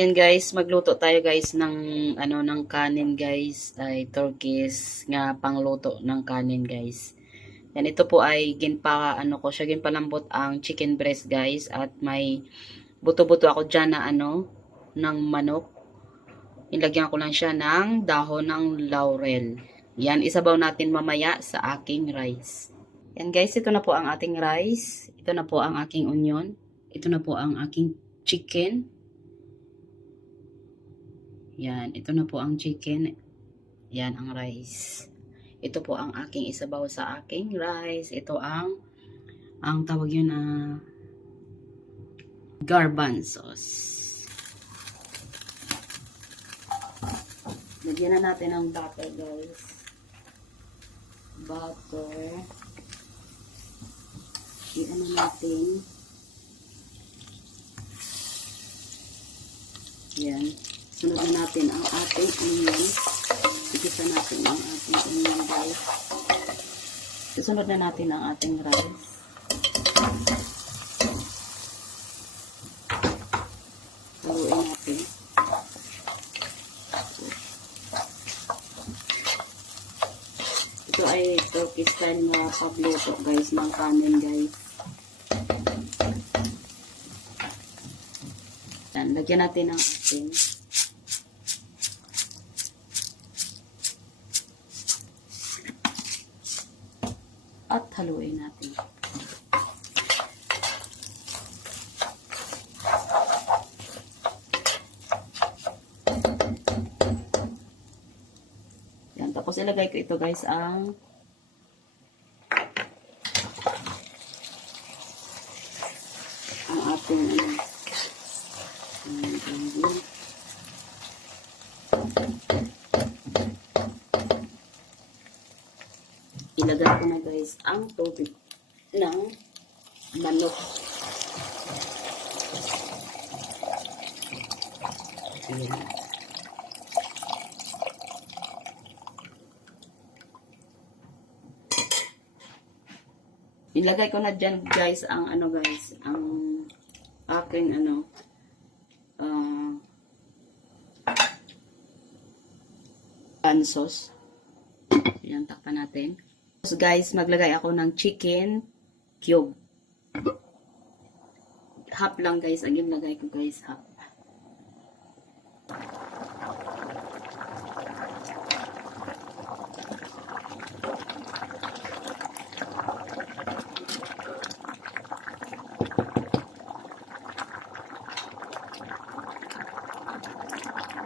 Yan guys, magluto tayo guys ng ano ng kanin guys, ay turkeys nga pangluto ng kanin guys. Yan ito po ay ginpa ano ko siya ginpalambot ang chicken breast guys at may buto-buto ako diyan na ano ng manok. Ilagyan ko lang siya ng dahon ng laurel. Yan isabaw natin mamaya sa aking rice. Yan guys, ito na po ang ating rice. Ito na po ang aking onion. Ito na po ang aking chicken. Yan, ito na po ang chicken. Yan ang rice. Ito po ang aking isabaw sa aking rice. Ito ang ang tawag yun na garbanzos. Lagyan na natin ng butter, guys. Butter. I-ano natin. Yan. Sunod na natin ang ating onion. Igisa natin ang ating onion, guys. Isunod na natin ang ating rice. Haluin natin. Ito ay turkey style na pagluto guys ng kanin guys. Yan, lagyan natin ng ating at haluin natin. Yan, tapos ilagay ko ito guys ang ang ating ang ating ilagay ko na guys ang tubig ng manok. Ayan. Ilagay ko na dyan guys ang ano guys, ang aking ano, ah, pansos. Ayan, takpan natin. Tapos guys, maglagay ako ng chicken cube. Half lang guys, ang lagay ko guys, half.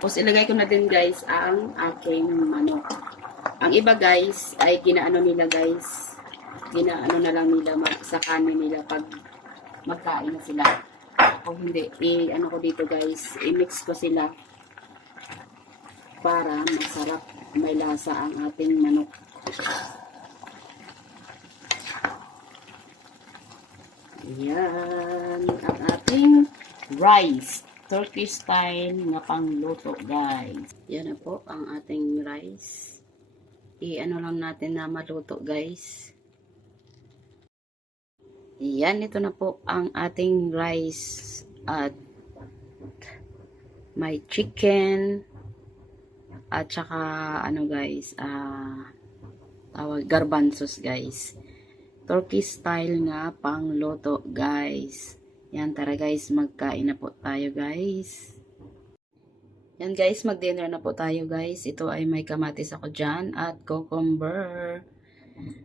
Tapos ilagay ko na din guys ang aking manok. Ang iba guys ay ginaano nila guys. Ginaano na lang nila sa kanin nila pag magkain na sila. O hindi, i ano ko dito guys, i-mix ko sila para masarap may lasa ang ating manok. Yan ang ating rice. Turkish style na pangluto, guys. Yan na po ang ating rice. I-ano lang natin na maluto, guys. Yan, ito na po ang ating rice at may chicken at saka ano guys, ah tawag garbanzos guys. Turkey style nga pangluto guys. Yan tara guys, magkain na po tayo guys. Yan guys, mag-dinner na po tayo guys. Ito ay may kamatis ako dyan at cucumber.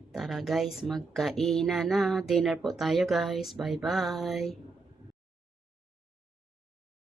Tara guys, magkain na. Dinner po tayo guys. Bye bye.